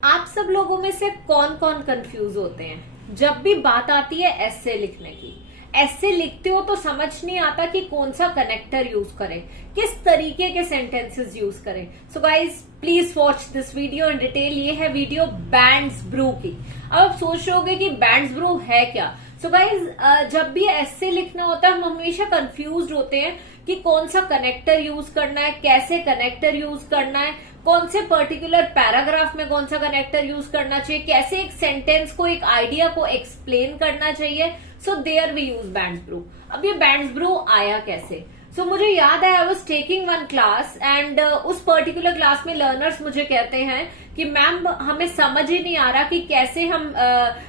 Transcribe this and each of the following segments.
आप सब लोगों में से कौन कौन कंफ्यूज होते हैं जब भी बात आती है एस्से लिखने की। एस्से लिखते हो तो समझ नहीं आता कि कौन सा कनेक्टर यूज करें, किस तरीके के सेंटेंसेस यूज करें। So guys please watch this video in detail. ये है वीडियो बैंड्स ब्रू की। अब आप सोच रहे होगे कि बैंड्स ब्रू है क्या। सो गाइज जब भी एस्से लिखना होता है हम हमेशा कंफ्यूज होते हैं कि कौन सा कनेक्टर यूज करना है, कैसे कनेक्टर यूज करना है, कौन से पर्टिकुलर पैराग्राफ में कौन सा कनेक्टर यूज करना चाहिए, कैसे एक सेंटेंस को, एक आइडिया को एक्सप्लेन करना चाहिए। So there we use bands brew. अब ये बैंड्स ब्रू आया कैसे? सो मुझे याद है I was taking one class and उस पर्टिकुलर क्लास में लर्नर्स मुझे कहते हैं कि मैम हमें समझ ही नहीं आ रहा कि कैसे हम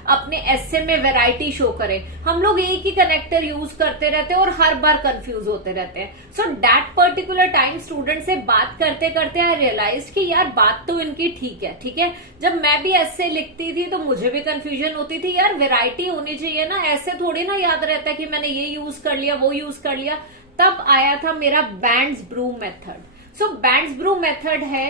अपने एस्से में वैरायटी शो करें। हम लोग एक ही कनेक्टर यूज करते रहते हैं और हर बार कंफ्यूज होते रहते हैं। So that particular time student से बात करते करते आई रियलाइज कि यार बात तो इनकी ठीक है। जब मैं भी एस्से लिखती थी तो मुझे भी कंफ्यूजन होती थी, यार वैरायटी होनी चाहिए ना, ऐसे थोड़ी ना याद रहता है कि मैंने ये यूज कर लिया वो यूज कर लिया। तब आया था मेरा बैंड्स ब्रू मेथड। सो बैंड्स ब्रू मेथड है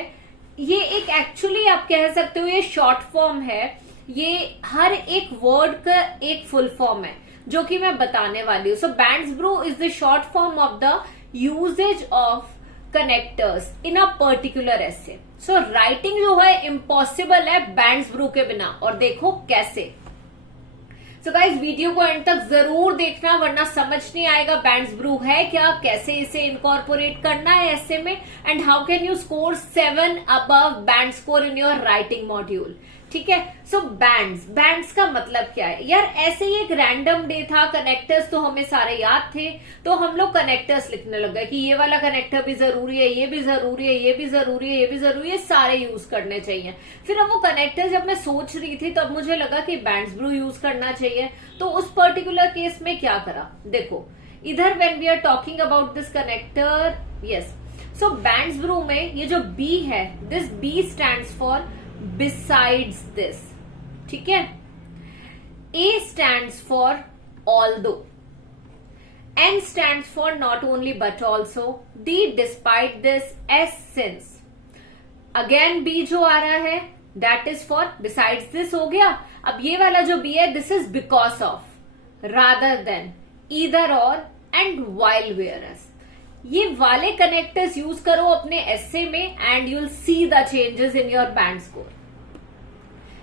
ये एक, एक्चुअली आप कह सकते हो ये शॉर्ट फॉर्म है। ये हर एक वर्ड का एक फुल फॉर्म है जो कि मैं बताने वाली हूँ। So bands brew is the short form of the uses of connectors in a particular essay. So writing जो है इम्पॉसिबल है बैंड्स ब्रू के बिना, और देखो कैसे। सो गाइज वीडियो को एंड तक जरूर देखना वरना समझ नहीं आएगा बैंड्स ब्रू है क्या, कैसे इसे इनकॉर्पोरेट करना है एस्से में, and how can you score 7 above band score in your writing module. ठीक है। सो बैंड्स का मतलब क्या है यार? ऐसे ही एक रैंडम डे था, कनेक्टर्स तो हमें सारे याद थे तो हम लोग कनेक्टर्स लिखने लग गए कि ये वाला कनेक्टर भी जरूरी है, ये भी जरूरी है, ये भी जरूरी है, ये भी जरूरी है, सारे यूज करने चाहिए। फिर अब वो कनेक्टर जब मैं सोच रही थी तब मुझे लगा कि बैंड्स ब्रू यूज करना चाहिए। तो उस पर्टिकुलर केस में क्या करा, देखो इधर when we are talking about this connector, yes. So bands brew में ये जो बी है, this B stands for besides this, ठीक है। A stands for although, N stands for not only but also, D despite this, S since, again B जो आ रहा है that is for besides this हो गया। अब ये वाला जो B है this is because of, rather than, either or and while whereas। ये वाले कनेक्टर्स यूज करो अपने एस्से में and you'll see the changes in your band score.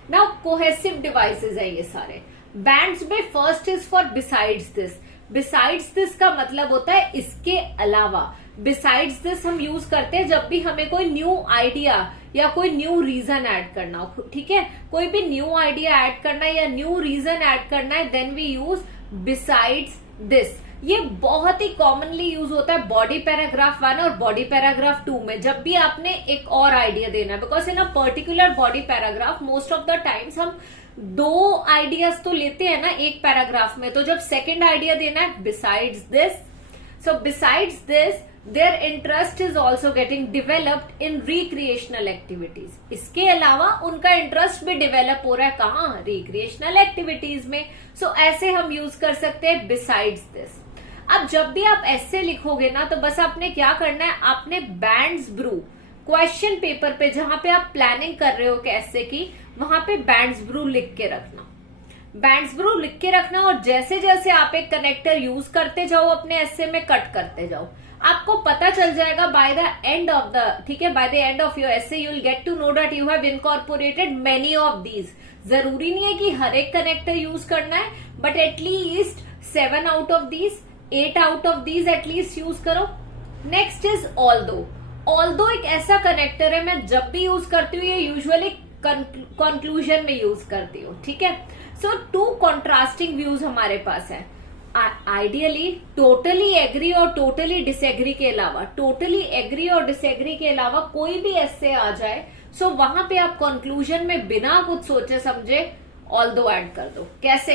Now cohesive devices है ये सारे। बैंड्स में first is for besides this. Besides this का मतलब होता है इसके अलावा। बिसाइड्स दिस हम यूज करते हैं जब भी हमें कोई न्यू आइडिया या कोई न्यू रीजन ऐड करना हो, ठीक है। कोई भी न्यू आइडिया ऐड करना है या न्यू रीजन ऐड करना है then we use besides this. ये बहुत ही कॉमनली यूज होता है बॉडी पैराग्राफ 1 और बॉडी पैराग्राफ 2 में, जब भी आपने एक और आइडिया देना है। Because in a particular body paragraph most of the times हम 2 आइडियाज तो लेते हैं ना एक पैराग्राफ में, तो जब सेकेंड आइडिया देना है besides this. So besides this their interest is also getting developed in recreational activities. इसके अलावा उनका इंटरेस्ट भी डेवलप हो रहा है कहाँ? रिक्रिएशनल एक्टिविटीज में। सो ऐसे हम यूज कर सकते हैं बिसाइड्स दिस। अब जब भी आप एस्से लिखोगे ना तो बस आपने क्या करना है, आपने बैंड्स ब्रू क्वेश्चन पेपर पे जहां पे आप प्लानिंग कर रहे हो कि एस्से की, वहां पे बैंड्स ब्रू लिख के रखना। बैंड्स ब्रू लिख के रखना और जैसे जैसे आप एक कनेक्टर यूज करते जाओ अपने एस्से में कट करते जाओ, आपको पता चल जाएगा by the end of the, ठीक है, by the end of your essay you will get to know that you have incorporated many of these. जरूरी नहीं है कि हर एक कनेक्टर यूज करना है, but at least 7 out of these, 8 out of these at least use करो। Next is although. ऑल्दो एक ऐसा कनेक्टर है मैं जब भी यूज करती हूँ ये यूजुअली कंक्लूजन में यूज करती हूँ, ठीक है। सो 2 कॉन्ट्रास्टिंग व्यूज हमारे पास है। आइडियली टोटली एग्री और टोटली डिसएग्री के अलावा, टोटली एग्री और डिसएग्री के अलावा कोई भी एस्से आ जाए, सो वहां पे आप कंक्लूजन में बिना कुछ सोचे समझे ऑल्दो ऐड कर दो। कैसे?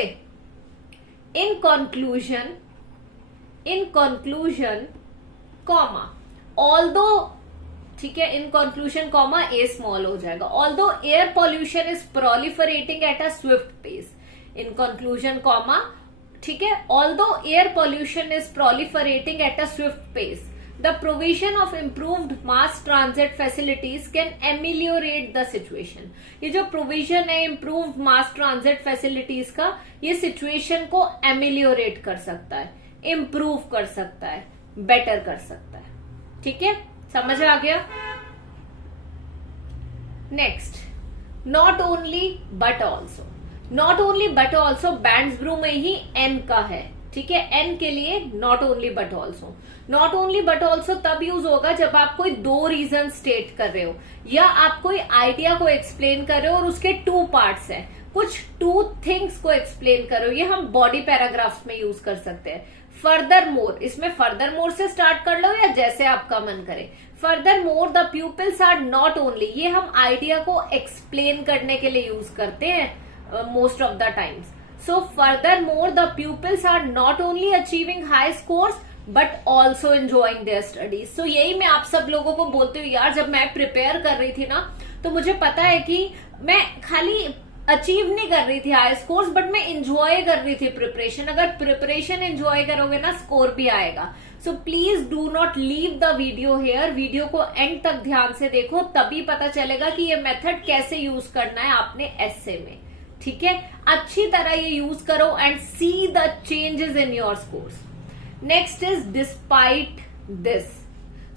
इन कंक्लूजन कॉमा ऑल्दो, ठीक है, in conclusion comma a small हो जाएगा। Although air pollution is proliferating at a swift pace, in conclusion comma, ठीक है, although air pollution is proliferating at a swift pace, the provision of improved mass transit facilities can ameliorate the situation. ये जो provision है improved mass transit facilities का, ये situation को ameliorate कर सकता है, इम्प्रूव कर सकता है, बेटर कर सकता है। ठीक है, समझ आ गया। Next, not only but also. Not only but also bands brew में ही एन का है। ठीक है, एन के लिए not only but also. Not only but also तब यूज होगा जब आप कोई दो रीजन स्टेट कर रहे हो या आप कोई आइडिया को एक्सप्लेन कर रहे हो और उसके टू पार्ट्स हैं, कुछ टू थिंग्स को एक्सप्लेन करो। ये हम बॉडी पैराग्राफ्स में यूज कर सकते हैं। फर्दर मोर, इसमें फर्दर मोर से स्टार्ट कर लो या जैसे आपका मन करे। Further more the pupils are not only, ये हम आइडिया को एक्सप्लेन करने के लिए यूज करते हैं most of the times. So further more the pupils are not only achieving high scores but also enjoying their studies. So यही मैं आप सब लोगों को बोलती हूँ यार, जब मैं प्रिपेयर कर रही थी ना तो मुझे पता है कि मैं खाली अचीव नहीं कर रही थी हाई स्कोर्स, बट मैं इंजॉय कर रही थी प्रिपरेशन। अगर प्रिपरेशन इंजॉय करोगे ना स्कोर भी आएगा। सो please do not leave the video hair, video को एंड तक ध्यान से देखो, तभी पता चलेगा कि ये मेथड कैसे यूज करना है आपने एस्से में। ठीक है, अच्छी तरह ये यूज करो and see the changes in your scores. Next is despite this.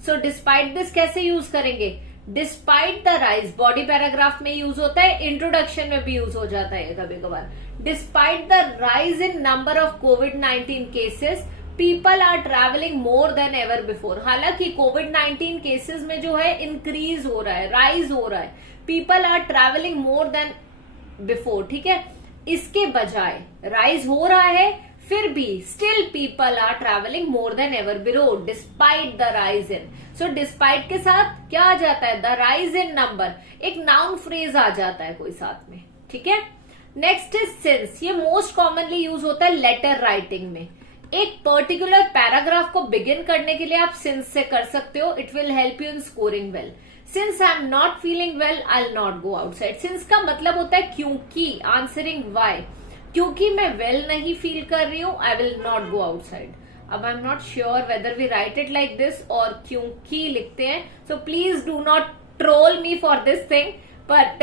So despite this कैसे यूज करेंगे? Despite the rise body paragraph में यूज होता है, इंट्रोडक्शन में भी यूज हो जाता है कभी कभार। Despite the rise in number of कोविड-19 cases, people are travelling more than ever before. हालांकि कोविड-19 केसेस में जो है इंक्रीज हो रहा है, राइज हो रहा है, people are travelling more than before. ठीक है, इसके बजाय राइज हो रहा है फिर भी still people are travelling more than ever below despite the rise in. So despite के साथ क्या आ जाता है? द राइज इन नंबर, एक नाउन फ्रेज आ जाता है कोई साथ में। ठीक है, नेक्स्ट इज सिंस। ये मोस्ट कॉमनली यूज होता है लेटर राइटिंग में। एक पर्टिकुलर पैराग्राफ को बिगिन करने के लिए आप सिंस से कर सकते हो, it will help you in scoring well. Since I am not feeling well I will not go outside. Since का मतलब होता है क्योंकि, आंसरिंग वाई, क्योंकि मैं वेल नहीं फील कर रही हूं I will not go outside. अब I am not sure whether we write it like this और क्योंकि लिखते हैं, so please do not troll me for this thing, but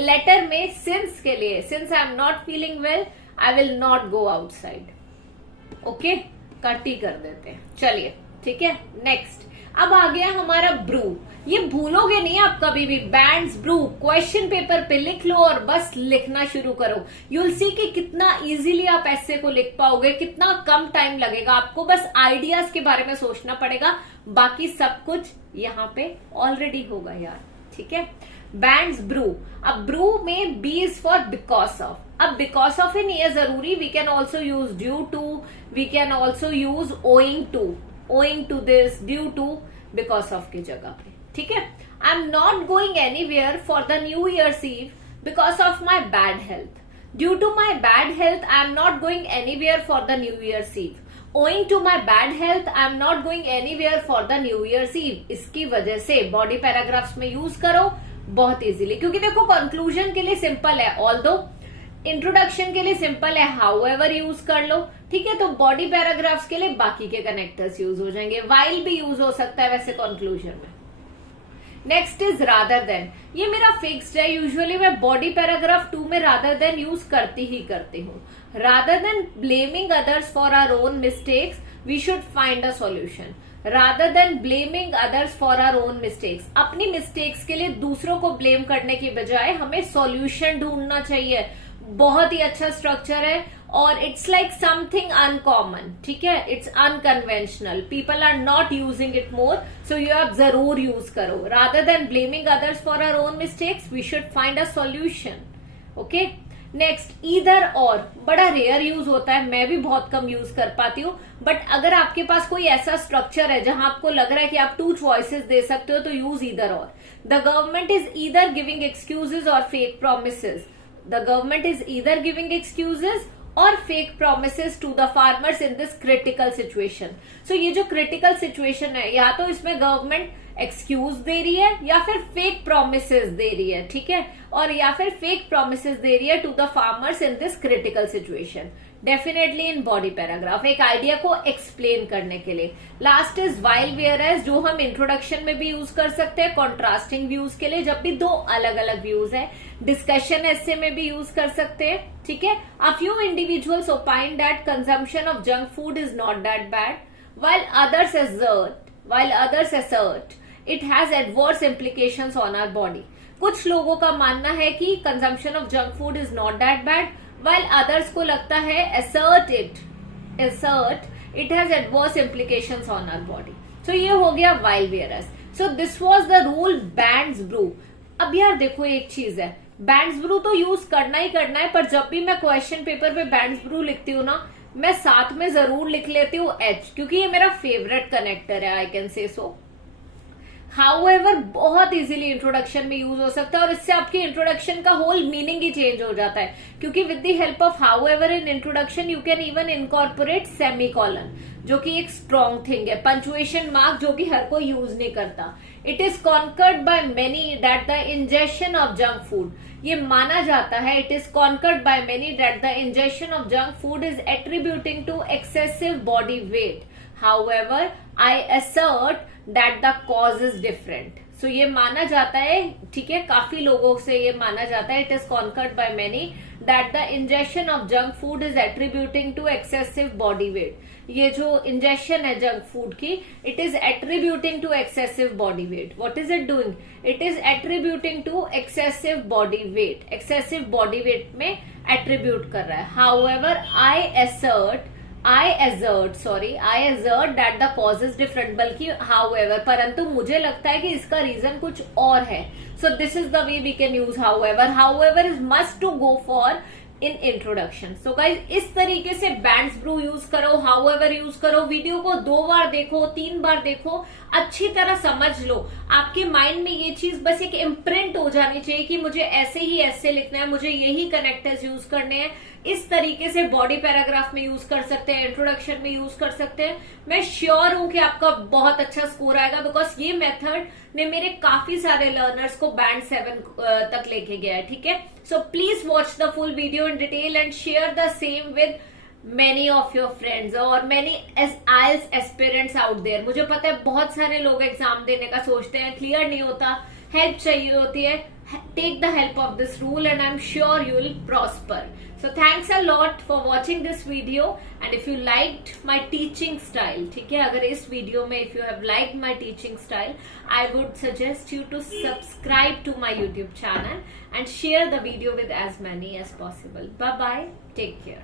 later में सिंस के लिए, since I am not feeling well I will not go outside. Okay, cut ही कर देते हैं, चलिए। ठीक है, नेक्स्ट अब आ गया हमारा ब्रू। ये भूलोगे नहीं आप कभी भी। बैंड्स ब्रू क्वेश्चन पेपर पे लिख लो और बस लिखना शुरू करो। यूल सी कि कितना इजीली आप ऐसे को लिख पाओगे, कितना कम टाइम लगेगा आपको। बस आइडियाज के बारे में सोचना पड़ेगा, बाकी सब कुछ यहाँ पे ऑलरेडी होगा यार। ठीक है, बैंड्स ब्रू। अब ब्रू में B is for because of. अब बिकॉज ऑफ ही नहीं है जरूरी, we can also use due to, we can also use owing to, owing to this, due to, because of की जगह पे। ठीक है, I am not going anywhere for the new year's eve because of my bad health. Due to my bad health I am not going anywhere for the new year's eve. Owing to my bad health I am not going anywhere for the new year's eve. इसकी वजह से body paragraphs में use करो बहुत easily, क्योंकि देखो conclusion के लिए सिंपल है, ऑल्दो इंट्रोडक्शन के लिए सिंपल है, हाउएवर यूज कर लो। ठीक है, तो बॉडी पैराग्राफ्स के लिए बाकी के कनेक्टर्स यूज हो जाएंगे, वाइल भी यूज हो सकता है वैसे कंक्लूजन में। Next is rather than. ये मेरा फिक्स्ड है, यूजुअली मैं बॉडी पैराग्राफ 2 में रादर देन यूज करती ही करती हूँ। Rather than blaming others for our own mistakes we should find a solution. Rather than blaming others for our own mistakes, अपनी मिस्टेक्स के लिए दूसरों को ब्लेम करने की बजाय हमें सॉल्यूशन ढूंढना चाहिए। बहुत ही अच्छा स्ट्रक्चर है और इट्स लाइक समथिंग अनकॉमन। ठीक है, it's unconventional, people are not using it more, so you आप जरूर यूज करो। Rather than blaming others for our own mistakes we should find a solution. Okay, next either और, बड़ा rare use होता है, मैं भी बहुत कम यूज कर पाती हूँ, बट अगर आपके पास कोई ऐसा स्ट्रक्चर है जहां आपको लग रहा है कि आप 2 चॉइसेस दे सकते हो तो use either or. The government is either giving excuses or fake promises. The government is either giving excuses or fake promises to the farmers in this critical situation. So ये जो critical situation है, या तो इसमें government excuse दे रही है या फिर फेक प्रोमिसेस दे रही है। ठीक है, और या फिर फेक प्रोमिसेस दे रही है to the farmers in this critical situation. Definitely in body paragraph, एक आइडिया को एक्सप्लेन करने के लिए। Last is while whereas, जो हम इंट्रोडक्शन में भी यूज कर सकते हैं कॉन्ट्रास्टिंग व्यूज के लिए, जब भी दो अलग अलग व्यूज है। डिस्कशन ऐसे में भी यूज कर सकते हैं, ठीक है। A few individuals opine that consumption of junk food is not that bad, while others assert it has adverse implications on our body. कुछ लोगों का मानना है कि consumption of junk food is not that bad, while others को लगता है assert it has adverse implications on our body. So ये हो गया while whereas. So this was the rule bands brew. अब यार देखो एक चीज है, बैंड्स ब्रू तो यूज करना ही करना है, पर जब भी मैं क्वेश्चन पेपर पे बैंड्स ब्रू लिखती हूँ ना, मैं साथ में जरूर लिख लेती हूँ एच, क्योंकि ये मेरा फेवरेट कनेक्टर है, I can say so. However बहुत इजीली इंट्रोडक्शन में यूज हो सकता है, और इससे आपकी इंट्रोडक्शन का होल मीनिंग ही चेंज हो जाता है, क्योंकि with the help of however in introduction you can even incorporate semicolon, जो कि एक स्ट्रॉन्ग थिंग है, पंचुएशन मार्क जो कि हर कोई यूज नहीं करता। It is concurred by many that the injection of junk food, ये माना जाता है, it is concurred by many that the injection of junk food is attributing to excessive body weight. However I assert that the cause is different. सो ये माना जाता है, ठीक है, काफी लोगों से ये माना जाता है, it is concurred by many that the injection of junk food is attributing to excessive body weight. ये जो इंजेक्शन है जंक फूड की, it is attributing to excessive body weight. What is it doing? It is attributing to excessive body weight, excessive body weight में attribute कर रहा है। However I assert that the cause is different, बल्कि however, परंतु मुझे लगता है कि इसका रीजन कुछ और है। So this is the way we can use however is must to go for in introduction. So guys इस तरीके से बैंड्स ब्रू यूज करो, हाउएवर यूज करो, वीडियो को 2 बार देखो, 3 बार देखो, अच्छी तरह समझ लो। आपके माइंड में ये चीज बस एक इम्प्रिंट हो जानी चाहिए कि मुझे ऐसे ही ऐसे लिखना है, मुझे यही कनेक्टर्स यूज करने हैं। इस तरीके से बॉडी पैराग्राफ में यूज कर सकते हैं, इंट्रोडक्शन में यूज कर सकते हैं। मैं श्योर हूं कि आपका बहुत अच्छा स्कोर आएगा, बिकॉज ये मेथड ने मेरे काफी सारे लर्नर्स को बैंड 7 तक लेके गया है, ठीक है। So please watch the full video in detail and share the same with many of your friends और many IELTS aspirants out there। मुझे पता है बहुत सारे लोग एग्जाम देने का सोचते हैं, क्लियर नहीं होता, हेल्प चाहिए होती है। Take the help of this rule and I am sure you will prosper. So thanks a lot for watching this video, and if you liked my teaching style, ठीक है, अगर इस वीडियो में if you have liked my teaching style, I would suggest you to subscribe to my YouTube channel and share the video with as many as possible. Bye bye, take care.